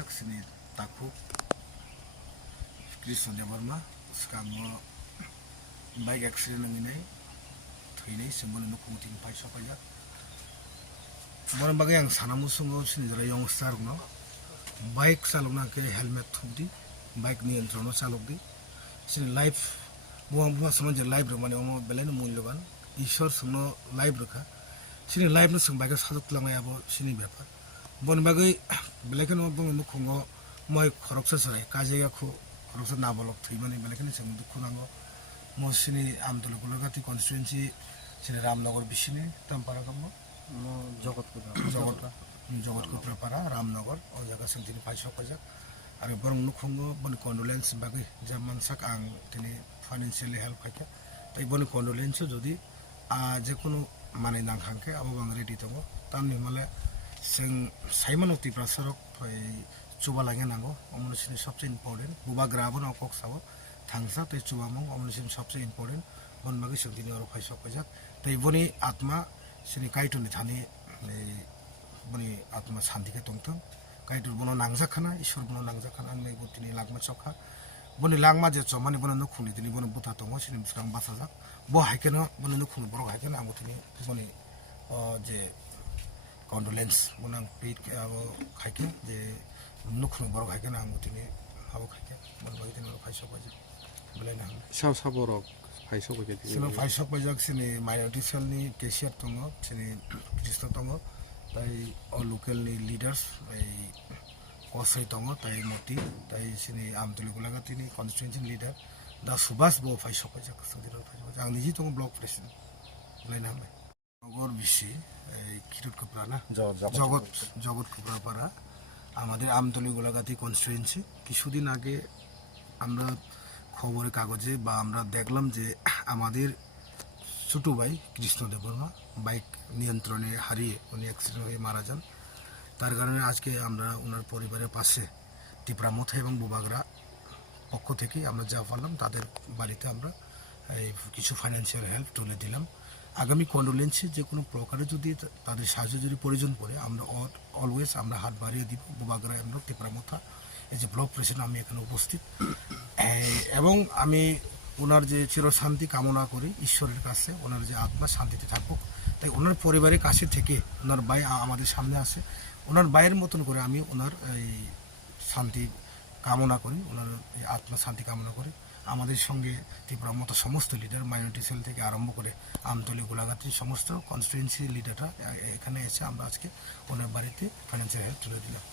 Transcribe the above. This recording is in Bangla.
pajak sini takuk Krishna Devarma sekarang baik accident ini ini semua nukung ting paisa pajak mana bagai yang sana musuh sini jara youngster no baik salung nak helmet thudi baik niyantrano saluk di sini life buang sama je life rumah ni omo belen mulyawan ishor semua life reka sini life nu sembagai satu kelangai abo sini berapa bon bagai belekan omo nukung moi koroksa serai kaje aku koroksa nabolok thimani belekan semua dukku nango mo sini amdul gulagati constituency sini Ramnagar bisini tampara kamu Jogotpura para Ramnagar o jaga sing tini paisa pajak are borong nukung bon condolence bagai zaman sak ang tini financially help khaika tai bon condolence jodi je kono mane nang khangke abo bang ready tongo tamni male sing Simon Uti Prasarok chuba lange nango omno sini सबसे important buba grabon okok sabo thangsa tai chuba mong omno sini सबसे important bon bagai sing tini oro paisa pajak tai boni atma sini kaituni thani boni atma shanti ke tongthang kaitur bono nangjakhana ishor bono nangjakhana anglai botini lagma chokha boni langma je chomani bono nukhuni tini bono buta tongo sini bisrang basajak bo haikeno bono nukhuni borok haikeno amo tini boni je condolence bonang pit abo khaike je nukhuni borok haikeno amo tini abo khaike bon bagi tini paisa pajak belena sa borok paisa pajak sini paisa pajak sini minority cell ni cashier tongo sini Krishna tongo tai o local ni leaders tai kosai tongo tai moti tai sini amtuli gulagati ni constituency leader da subas bo paisa pajak sadira pajak ang niji tongo block president laina me nagor bisi kirut kopra na জগৎ kopra para আমাদের আমতলি গোলাগাতি কনস্টিটুয়েন্সি কিছুদিন আগে আমরা খবরের কাগজে বা আমরা দেখলাম যে আমাদের ছোট ভাই কৃষ্ণ দেববর্মা বাইক নিয়ন্ত্রণে হারিয়ে উনি অ্যাক্সিডেন্ট হয়ে মারা যান তার কারণে আজকে আমরা ওনার পরিবারের পাশে টিপরামথা এবং বুবাগরা পক্ষ থেকে আমরা যা পারলাম তাদের বাড়িতে আমরা কিছু ফাইন্যান্সিয়াল হেল্প তুলে দিলাম আগামী কন্ডোলেন্সে যে কোনো প্রকারে যদি তাদের সাহায্য যদি প্রয়োজন পড়ে আমরা অলওয়েজ আমরা হাত বাড়িয়ে দিব বুবাগরা এবং টিপরামথা এই যে ব্লক প্রেসিডেন্ট আমি এখানে উপস্থিত এবং আমি ওনার যে চিরশান্তি কামনা করি ঈশ্বরের কাছে ওনার যে আত্মা শান্তিতে থাকুক তাই ওনার পরিবারের কাছে থেকে ওনার ভাই আমাদের সামনে আসে ওনার ভাইয়ের মতন করে আমি ওনার এই শান্তি কামনা করি ওনার এই আত্মা শান্তি কামনা করি আমাদের সঙ্গে ত্রিপুরার মতো সমস্ত লিডার মাইনরিটি সেল থেকে আরম্ভ করে আমতলি গোলাঘাটের সমস্ত কনস্টিটুয়েন্সি লিডাররা এখানে এসে আমরা আজকে ওনার বাড়িতে ফাইন্যান্সিয়াল হেল্প তুলে দিলাম